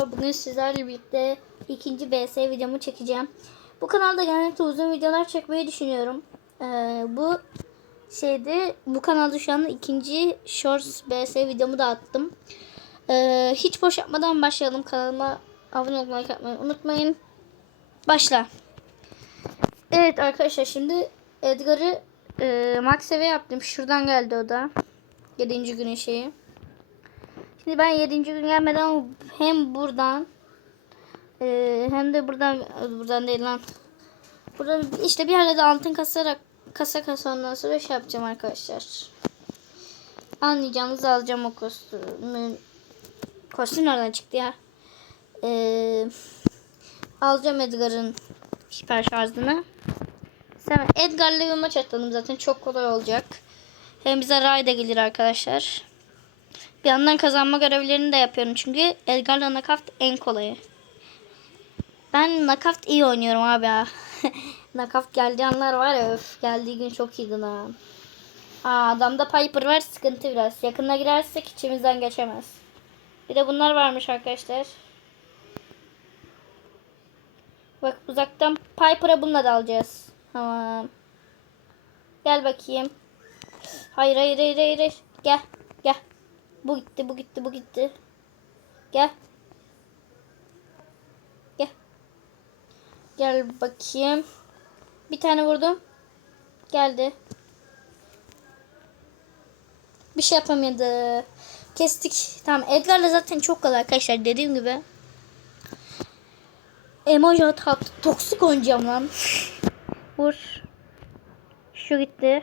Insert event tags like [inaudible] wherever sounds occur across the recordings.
Bugün sizlerle birlikte ikinci BS videomu çekeceğim. Bu kanalda genellikle uzun videolar çekmeyi düşünüyorum. Ee, bu şeyde bu kanalda şu anda ikinci Shorts BS videomu da attım. Ee, hiç boş yapmadan başlayalım. Kanalıma abone olmayı like yapmayı unutmayın. Başla. Evet arkadaşlar şimdi Edgar'ı e, Max yaptım. Şuradan geldi o da. 7. günün şeyi. Şimdi ben 7. gün gelmeden hem buradan e, hem de buradan buradan değil lan. Buradan işte bir arada altın kasarak kasa kasa ondan sonra şey yapacağım arkadaşlar. Anlayacağınız alacağım o kostümü. Kostüm nereden çıktı ya? Ee, alacağım Edgar'ın hiper şarjını. Edgar'la bir maç atalım zaten çok kolay olacak. Hem bize ray da gelir arkadaşlar. Bir yandan kazanma görevlerini de yapıyorum çünkü Edgar'la Knockout en kolayı. Ben Knockout iyi oynuyorum abi ya. [laughs] Knockout geldiği anlar var ya öf geldiği gün çok iyiydi lan. Aa adamda Piper var sıkıntı biraz. Yakına girersek içimizden geçemez. Bir de bunlar varmış arkadaşlar. Bak uzaktan Piper'a bununla da alacağız. Tamam. Gel bakayım. Hayır hayır hayır. hayır. Gel. Gel. Bu gitti, bu gitti, bu gitti. Gel. Gel. Gel bakayım. Bir tane vurdum. Geldi. Bir şey yapamadı. Kestik. Tamam Edgar'la zaten çok kolay arkadaşlar dediğim gibi. Emoji at Toksik oynayacağım lan. Vur. Şu gitti.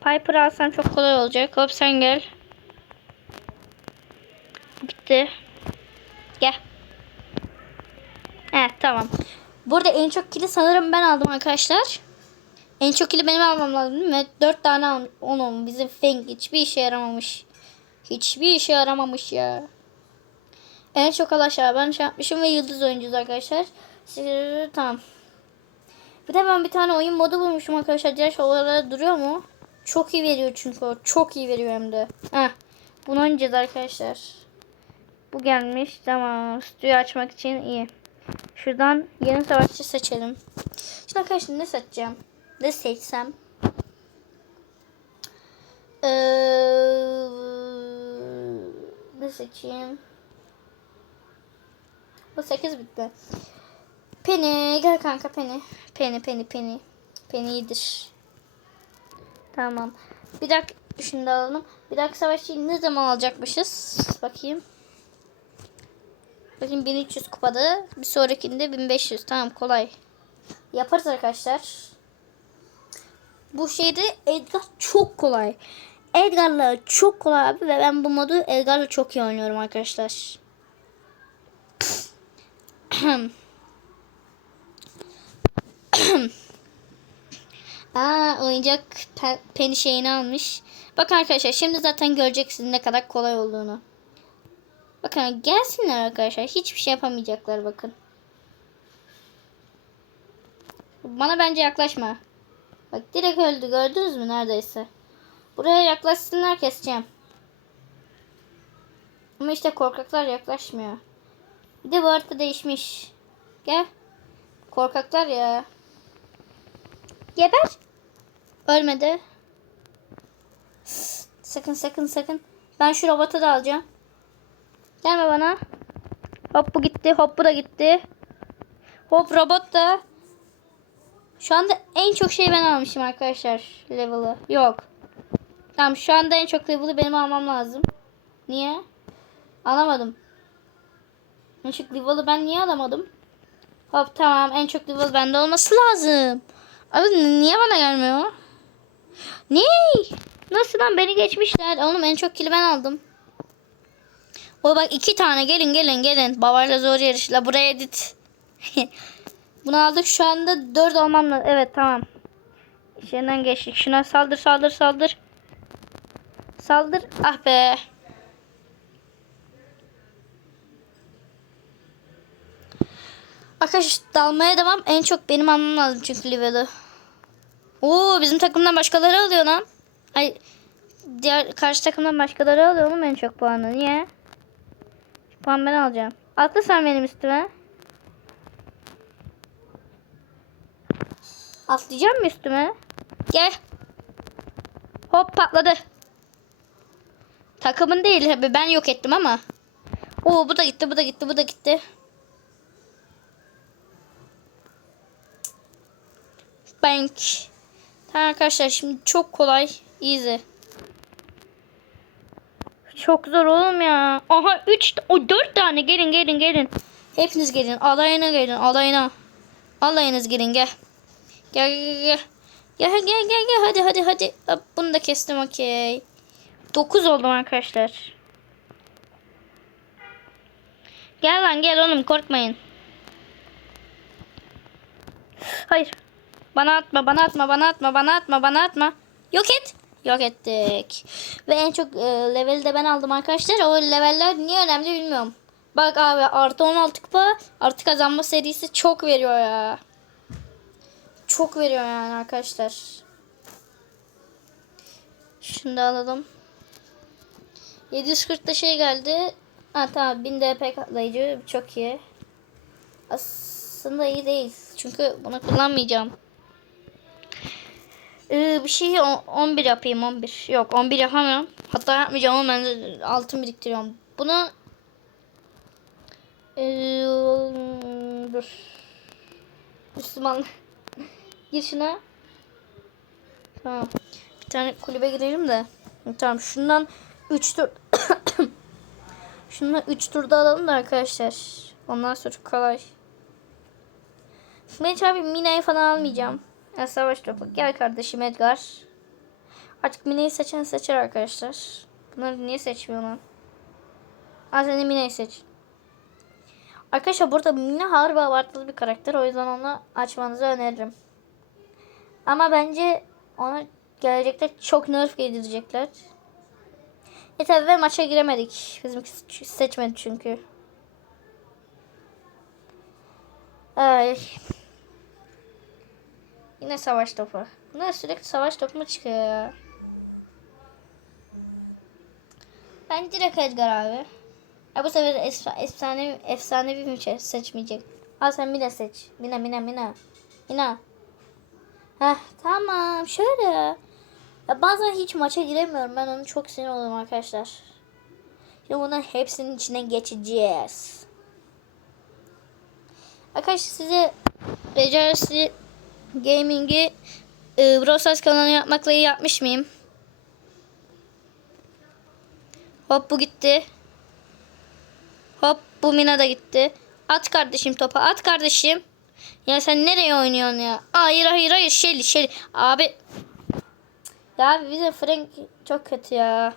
Piper alsam çok kolay olacak. Hop sen gel. Bitti. Gel. Evet tamam. Burada en çok kili sanırım ben aldım arkadaşlar. En çok kili benim almam lazım değil mi? 4 tane. Onun bizim Feng hiçbir işe yaramamış. Hiçbir işe yaramamış ya. En çok alaşağı ben şey yapmışım ve yıldız oyuncuyuz arkadaşlar. Tamam. Bir de ben bir tane oyun modu bulmuşum arkadaşlar. Diğer şeylere duruyor mu? Çok iyi veriyor çünkü o. Çok iyi veriyor hem de. Heh. Bunu oynayacağız arkadaşlar. Bu gelmiş. Tamam. Stüdyoyu açmak için iyi. Şuradan yeni savaşçı seçelim. Şimdi arkadaşlar ne seçeceğim? Ne seçsem? Ee, ne seçeyim? Bu 8 bitti. Penny gel kanka Penny. Penny Penny Penny. Penny iyidir. Tamam. Bir dakika şunu da alalım. Bir dakika savaşçıyı ne zaman alacakmışız? Bakayım. Bakayım 1300 kupada. Bir sonrakinde 1500. Tamam kolay. Yaparız arkadaşlar. Bu şeyde Edgar çok kolay. Edgar'la çok kolay abi ve ben bu modu Edgar'la çok iyi oynuyorum arkadaşlar. [clears throat] Aa oyuncak pe peni şeyini almış. Bakın arkadaşlar şimdi zaten göreceksiniz ne kadar kolay olduğunu. Bakın gelsinler arkadaşlar. Hiçbir şey yapamayacaklar bakın. Bana bence yaklaşma. Bak direkt öldü gördünüz mü neredeyse. Buraya yaklaşsınlar keseceğim. Ama işte korkaklar yaklaşmıyor. Bir de bu harita değişmiş. Gel. Korkaklar ya. Geber. Ölmedi. Sakın sakın sakın. Ben şu robotu da alacağım. Gelme bana. Hop bu gitti. Hop bu da gitti. Hop robot da. Şu anda en çok şey ben almışım arkadaşlar. Level'ı. Yok. Tamam şu anda en çok level'ı benim almam lazım. Niye? Alamadım. En çok level'ı ben niye alamadım? Hop tamam en çok level bende olması lazım. Abi niye bana gelmiyor? Ne? Nasıl lan beni geçmişler. Oğlum en çok kili ben aldım. O bak iki tane gelin gelin gelin. Babayla zor yarışla buraya edit. [laughs] Bunu aldık şu anda dört olmam lazım. Evet tamam. İçinden geçtik. Şuna saldır saldır saldır. Saldır. Ah be. Arkadaşlar dalmaya devam. En çok benim almam lazım çünkü level'ı. Oo bizim takımdan başkaları alıyor lan. Ay diğer karşı takımdan başkaları alıyor oğlum en çok puanı. Niye? Tamam ben alacağım. Atla sen benim üstüme. Atlayacak mı üstüme? Gel. Hop patladı. Takımın değil tabi ben yok ettim ama. Oo bu da gitti bu da gitti bu da gitti. Bank. Tamam arkadaşlar şimdi çok kolay. Easy. Çok zor oğlum ya. Aha 3 o 4 tane gelin gelin gelin. Hepiniz gelin. Alayına gelin. Alayına. Alayınız gelin gel. Gel gel gel. Gel gel gel gel hadi hadi hadi. Bunu da kestim okey. 9 oldum arkadaşlar. Gel lan gel oğlum korkmayın. Hayır. Bana atma bana atma bana atma bana atma bana atma. Yok et. Yok ettik. Ve en çok e, leveli de ben aldım arkadaşlar. O leveller niye önemli bilmiyorum. Bak abi artı 16 kupa artı kazanma serisi çok veriyor ya. Çok veriyor yani arkadaşlar. Şunu da alalım. 740'da şey geldi. Ha tamam 1000 DP katlayıcı çok iyi. Aslında iyi değil. Çünkü bunu kullanmayacağım. Ee, bir şey on- 11 yapayım 11. Yok 11 yapamıyorum. Hatta yapmayacağım ama ben altın biriktiriyorum. Bunu ee, dur. Müslüman. [laughs] Gir şuna. Tamam. Bir tane kulübe girelim de. Tamam şundan 3 tur [coughs] Şundan 3 turda alalım da arkadaşlar. Ondan sonra kolay. Mecz abi Mina'yı falan almayacağım. Ya savaş topu. Gel kardeşim Edgar. Artık Mina'yı seçen seçer arkadaşlar. Bunları niye seçmiyor lan? Ha sen de Mina'yı seç. Arkadaşlar burada Mina harbi abartılı bir karakter. O yüzden onu açmanızı öneririm. Ama bence ona gelecekte çok nerf getirecekler. E tabi ve maça giremedik. Bizimki seçmedi çünkü. Ay. Yine savaş topu. Bunlar sürekli savaş topu mu çıkıyor ya? Ben direkt Edgar abi. Ya bu sefer efsa- efsane efsanevi şey seçmeyecek. Al sen Mina seç. Mina Mina Mina. Mina. Heh tamam şöyle. Ya bazen hiç maça giremiyorum. Ben onu çok sinir oluyorum arkadaşlar. Şimdi bunların hepsinin içine geçeceğiz. Arkadaşlar size Becerisi Gaming'i e, Brawl Stars kanalı yapmakla iyi yapmış mıyım? Hop bu gitti. Hop bu Mina da gitti. At kardeşim topa at kardeşim. Ya sen nereye oynuyorsun ya? Hayır hayır hayır Shelly Shelly. Abi. Ya abi bize Frank çok kötü ya.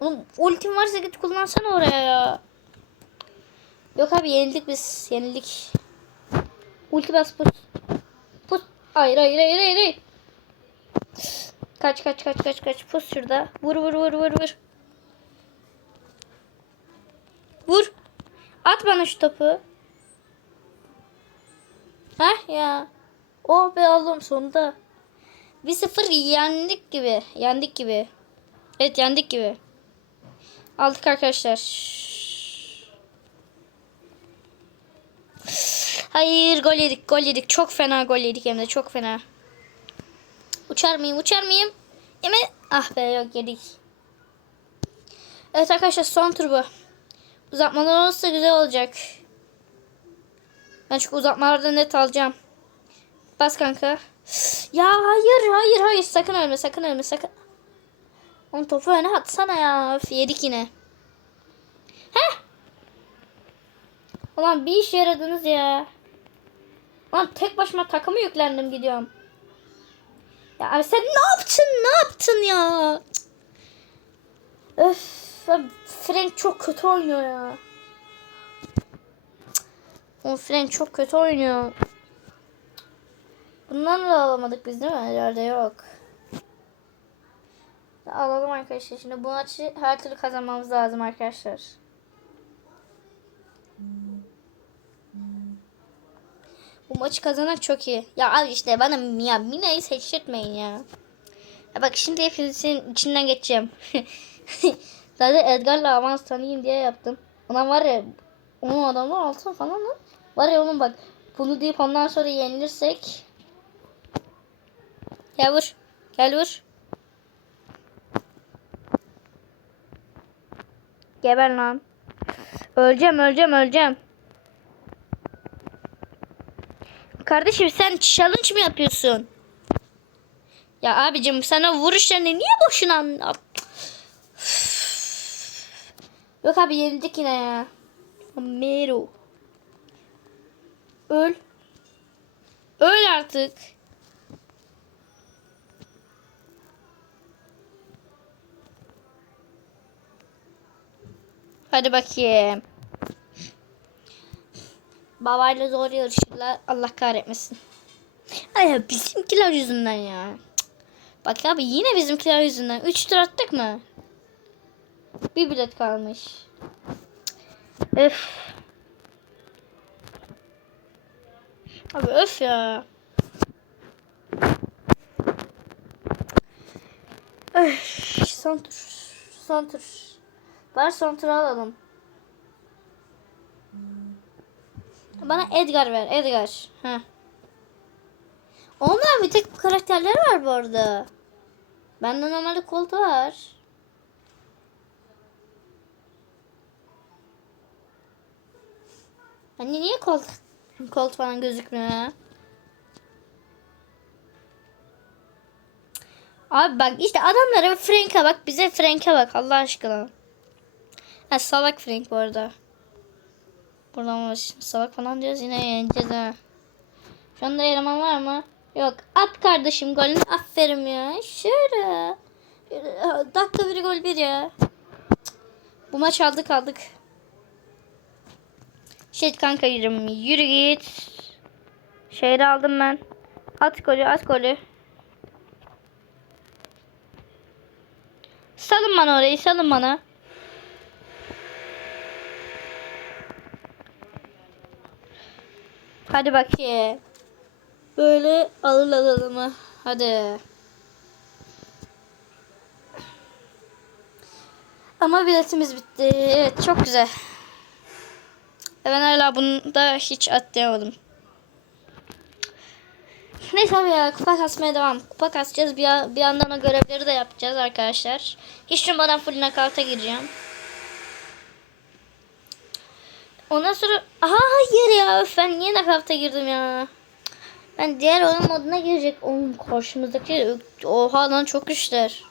Oğlum ultim varsa git kullansana oraya ya. Yok abi yenildik biz yenildik. Ulti bas pus. Pus. Hayır hayır hayır hayır. Kaç kaç kaç kaç kaç pus şurada. Vur vur vur vur vur. Vur. At bana şu topu. Heh ya. Oh be Allah'ım sonunda. 1-0 yendik gibi. Yendik gibi. Evet yendik gibi. Aldık arkadaşlar. Hayır gol yedik gol yedik. Çok fena gol yedik hem de çok fena. Uçar mıyım uçar mıyım? Yeme. Ah be yok yedik. Evet arkadaşlar son tur bu. Uzatmalar olursa güzel olacak. Ben çünkü uzatmalarda net alacağım. Bas kanka. Ya hayır hayır hayır sakın ölme sakın ölme sakın. Onu topu öne atsana ya. Öf, yedik yine. Heh. Ulan bir iş yaradınız ya. Ulan tek başıma takımı yüklendim gidiyorum. Ya sen ne yaptın ne yaptın ya. Cık. Öf. Frank çok kötü oynuyor ya. O Frank çok kötü oynuyor. Bundan da alamadık biz değil mi? Herhalde yok. Alalım arkadaşlar. Şimdi bu maçı her türlü kazanmamız lazım arkadaşlar. Bu maçı kazanak çok iyi. Ya al işte bana ya Mina'yı seçtirtmeyin ya. ya. Bak şimdi hepinizin içinden geçeceğim. [laughs] Zaten Edgar'la avans tanıyayım diye yaptım. Ona var ya onun adamlar altın falan lan. Var ya onun bak bunu deyip ondan sonra yenilirsek. Gel vur. Gel vur. Geber lan. Öleceğim öleceğim öleceğim. Kardeşim sen challenge mı yapıyorsun? Ya abicim sana vuruşlarını niye boşuna? Yok abi yenildik yine ya. Mero. Öl. Öl artık. Hadi bakayım. Babayla zor yarışırlar. Allah kahretmesin. Ay bizimkiler yüzünden ya. Bak abi yine bizimkiler yüzünden. 3 tur attık mı? Bir bilet kalmış. Cık. Öf. Abi öf ya. Öf. Son tur. Son tur. Var son tur alalım. Bana Edgar ver. Edgar. Heh. Onlar bir tek karakterler var bu arada. Bende normalde Colt var. Hani niye Colt, Colt falan gözükmüyor? Abi bak işte adamlara Frank'e bak bize Frank'e bak Allah aşkına. Ha salak Frank bu arada. Buradan salak falan diyoruz yine yeneceğiz ha. Şu anda eleman var mı? Yok. At kardeşim golünü. Aferin ya. Şöyle. Dakika bir gol bir ya. Bu maç aldık aldık. Şey kanka yürü, yürü git. Şeyde aldım ben. At golü at golü. Salın bana orayı salın bana. Hadi bakayım. Böyle alır alalım. Hadi. Ama biletimiz bitti. Evet çok güzel. Ben hala bunu da hiç atlayamadım. Neyse abi ya kupa kasmaya devam. Kupa kasacağız. Bir, bir yandan o görevleri de yapacağız arkadaşlar. Hiç durmadan full nakarta gireceğim. Ondan sonra aha hayır ya öf, ben niye nakarta girdim ya. Ben diğer oyun moduna girecek. Onun karşımızdaki oha lan çok güçler.